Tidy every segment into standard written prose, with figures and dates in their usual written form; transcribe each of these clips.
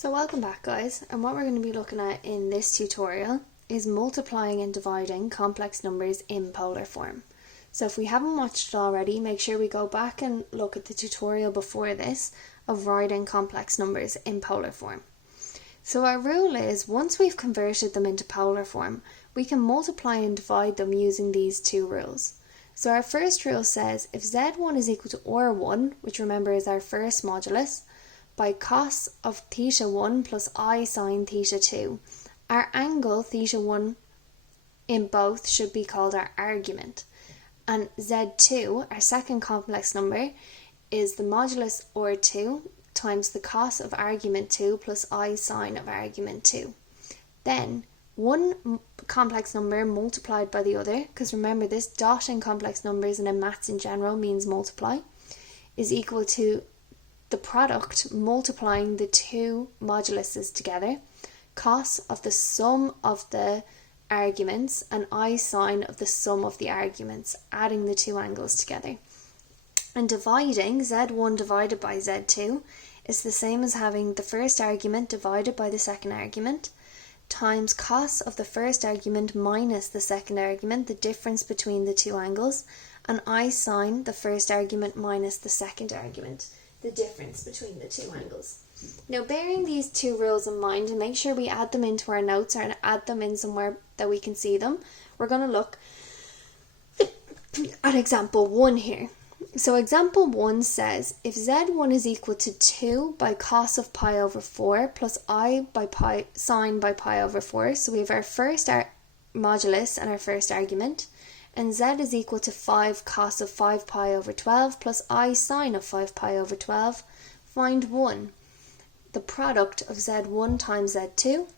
So welcome back guys, and what we're going to be looking at in this tutorial is multiplying and dividing complex numbers in polar form. So if we haven't watched it already, make sure we go back and look at the tutorial before this of writing complex numbers in polar form. So our rule is, once we've converted them into polar form, we can multiply and divide them using these two rules. So our first rule says if z1 is equal to r1, which remember is our first modulus, by cos of theta 1 plus I sine theta 2, our angle theta 1 in both should be called our argument. And z2, our second complex number, is the modulus r2 times the cos of argument 2 plus I sine of argument 2. Then one complex number multiplied by the other, because remember this dot in complex numbers and in maths in general means multiply, is equal to the product multiplying the two moduluses together, cos of the sum of the arguments and I sine of the sum of the arguments, adding the two angles together. And dividing, z1 divided by z2 is the same as having the first argument divided by the second argument, times cos of the first argument minus the second argument, the difference between the two angles, and I sine the first argument minus the second argument, the difference between the two angles. Now, bearing these two rules in mind, and make sure we add them into our notes or add them in somewhere that we can see them, we're going to look at example 1 here. So example 1 says if z1 is equal to 2 by cos of pi over 4 plus I by pi sine by pi over 4, so we have our first modulus and our first argument, and z is equal to 5 cos of 5 pi over 12 plus I sine of 5 pi over 12, find 1, the product of z1 times z2,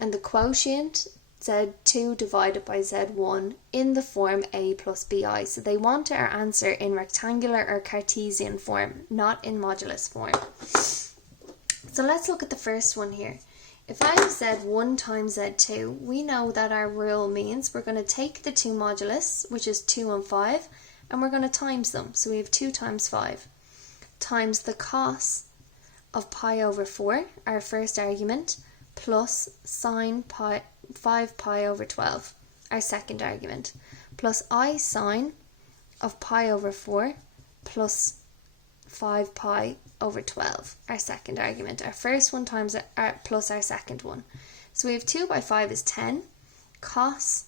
and the quotient z2 divided by z1 in the form a plus bi. So they want our answer in rectangular or Cartesian form, not in modulus form. So let's look at the first one here. If I have z1 times z2, we know that our rule means we're going to take the two modulus, which is 2 and 5, and we're going to times them. So we have 2 times 5, times the cos of pi over 4, our first argument, plus sine 5 pi over 12, our second argument, plus I sine of pi over 4 plus 5 pi over 12, our second argument. Our first one times plus our second one. So we have 2 by 5 is 10. Cos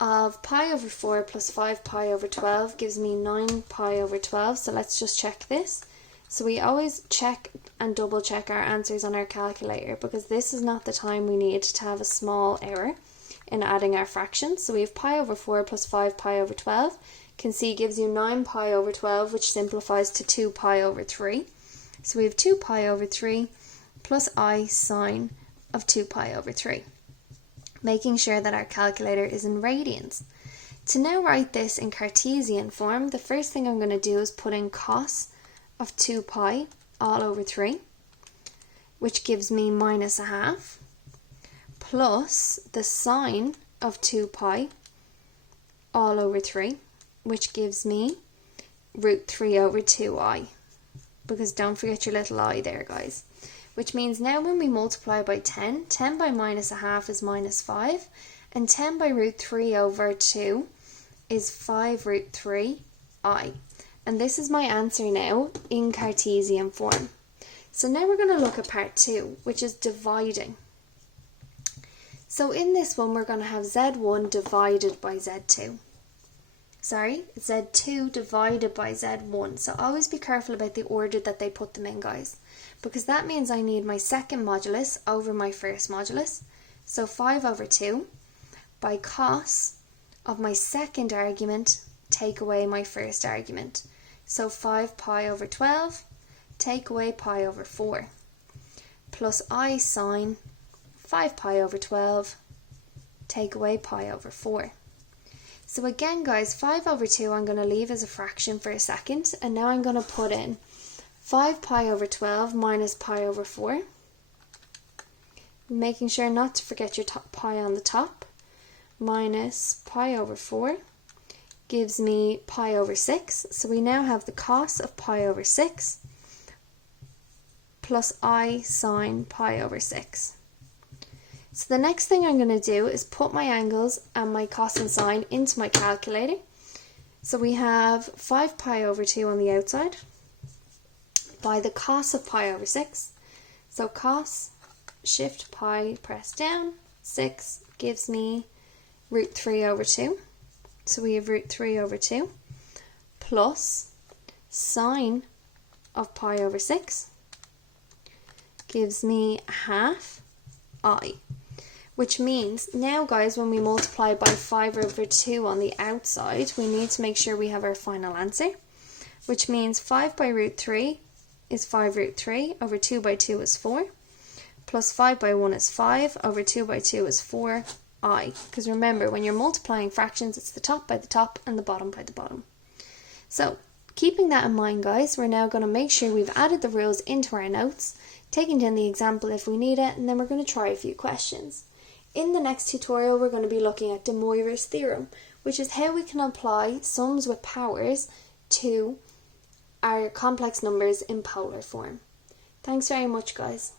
of pi over 4 plus 5 pi over 12 gives me 9 pi over 12. So let's just check this. So we always check and double check our answers on our calculator, because this is not the time we need to have a small error in adding our fractions. So we have pi over 4 plus 5 pi over 12. Can see gives you 9 pi over 12, which simplifies to 2 pi over 3. So we have 2 pi over 3 plus I sine of 2 pi over 3. Making sure that our calculator is in radians. To now write this in Cartesian form, the first thing I'm going to do is put in cos of 2 pi all over 3, which gives me minus a half, plus the sine of 2 pi all over 3, which gives me root 3 over 2i, because don't forget your little I there, guys. Which means now when we multiply by 10, 10 by minus a half is minus 5, and 10 by root 3 over 2 is 5 root 3i. And this is my answer now in Cartesian form. So now we're going to look at part 2, which is dividing. So in this one, we're going to have z1 divided by z2. Sorry, z2 divided by z1. So always be careful about the order that they put them in, guys, because that means I need my second modulus over my first modulus. So 5 over 2 by cos of my second argument, take away my first argument. So 5 pi over 12, take away pi over 4, plus I sine 5 pi over 12, take away pi over 4. So again, guys, 5 over 2 I'm going to leave as a fraction for a second, and now I'm going to put in 5 pi over 12 minus pi over 4, making sure not to forget your pi on the top, minus pi over 4, gives me pi over 6. So we now have the cos of pi over 6 plus I sine pi over 6. So the next thing I'm going to do is put my angles and my cos and sine into my calculator. So we have 5 pi over 2 on the outside by the cos of pi over 6. So cos, shift pi, press down, 6 gives me root 3 over 2. So we have root 3 over 2 plus sine of pi over 6 gives me half I. Which means now, guys, when we multiply by 5 over 2 on the outside, we need to make sure we have our final answer, which means 5 by root 3 is 5 root 3, over 2 by 2 is 4, plus 5 by 1 is 5, over 2 by 2 is 4, I. Because remember, when you're multiplying fractions, it's the top by the top and the bottom by the bottom. So, keeping that in mind, guys, we're now going to make sure we've added the rules into our notes, taking down the example if we need it, and then we're going to try a few questions. In the next tutorial, we're going to be looking at De Moivre's theorem, which is how we can apply sums with powers to our complex numbers in polar form. Thanks very much, guys.